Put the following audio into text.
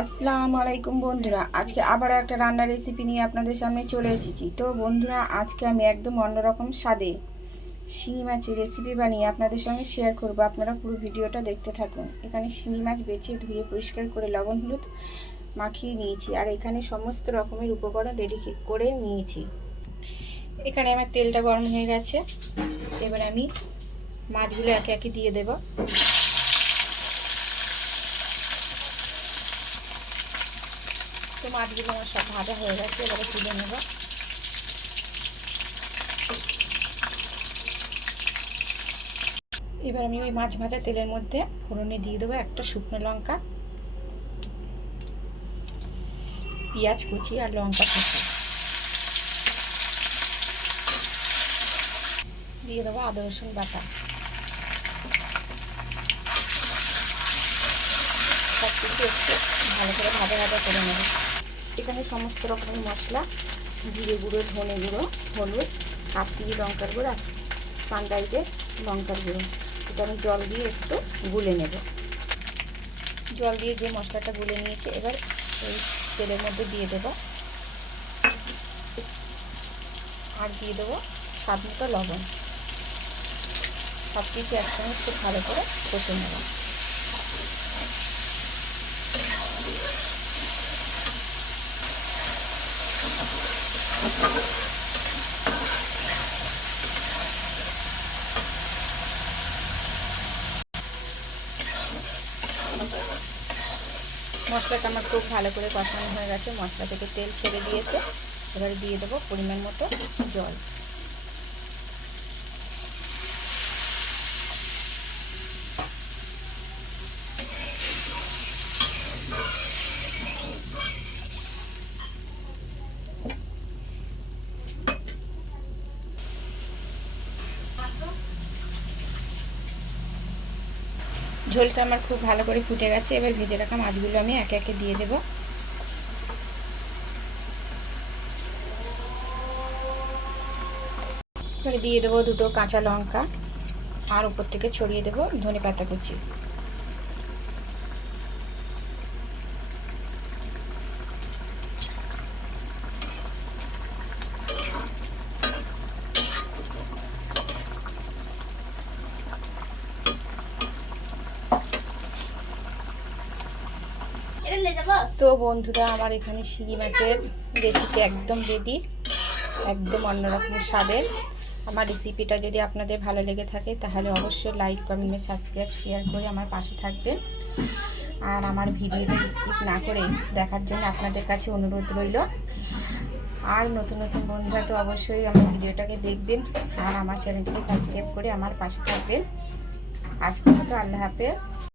আসসালামু আলাইকুম বন্ধুরা, আজকে আবারও একটা রান্নার রেসিপি নিয়ে আপনাদের সামনে চলে এসেছি। তো বন্ধুরা, আজকে আমি একদম অন্যরকম স্বাদে শিঙি মাছের রেসিপি বানিয়ে আপনাদের সঙ্গে শেয়ার করব। আপনারা পুরো ভিডিওটা দেখতে থাকুন। এখানে শিঙি মাছ বেছে ধুয়ে পরিষ্কার করে লবণ হলুদ মাখিয়ে নিয়েছি, আর এখানে সমস্ত রকমের উপকরণ রেডি করে নিয়েছি। এখানে আমার তেলটা গরম হয়ে গেছে, এবার আমি মাছগুলো একে একে দিয়ে দেব। তো মাছগুলো আমার সব ভাজা হয়ে গেছে, এবারে তুলে নেব। এবার আমি ওই মাছ ভাজা তেলের মধ্যে ফোড়নে দিয়ে দেবো একটা শুকনো লঙ্কা, পেঁয়াজ কুচি আর লঙ্কা কুচি, দিয়ে দেবো আদা রসুন বাটা। সব কিছু একটু ভালো করে ভাজা ভাজা করে নেব। এখানে সমস্ত রকমের মশলা, জিরে গুঁড়ো, ধনে গুঁড়ো, হলুদ, কাশ্মীরি লঙ্কার গুঁড়ো আর পান্ডাইজের লঙ্কার গুঁড়ো, এটা আমি জল দিয়ে একটু গুলে নেব। জল দিয়ে যে মশলাটা গুলে নিয়েছি, এবার এই তেলের মধ্যে দিয়ে দেব, আর দিয়ে দেবো স্বাদ মতো লবণ। সব কিছু একসঙ্গে খুব ভালো করে কষে নেব। মশলাটা আমার খুব ভালো করে কষানো হয়ে গেছে, মশলা থেকে তেল ছেড়ে দিয়েছে। এবারে দিয়ে দেবো পরিমাণ মতো জল। ঝোলটা আমার খুব ভালো করে ফুটে গেছে, এবার ভেজে রাখা মাছগুলো আমি একে একে দিয়ে দেব। এবারে দিয়ে দেবো দুটো কাঁচা লঙ্কা, আর উপর থেকে ছড়িয়ে দেবো ধনেপাতা কুচি। তো বন্ধুরা, আমার এখানে শিঙি মাছের রেসিপি একদম রেডি, একদম অন্যরকম স্বাদের। আমার রেসিপিটা যদি আপনাদের ভালো লেগে থাকে তাহলে অবশ্যই লাইক, কমেন্ট, সাবস্ক্রাইব, শেয়ার করে আমার পাশে থাকবেন। আর আমার ভিডিওটা স্কিপ না করে দেখার জন্য আপনাদের কাছে অনুরোধ রইল। আর নতুন নতুন বন্ধুরা তো অবশ্যই আমার ভিডিওটাকে দেখবেন, আর আমার চ্যানেলটিকে সাবস্ক্রাইব করে আমার পাশে থাকবেন। আজকের মতো আল্লাহ হাফেজ।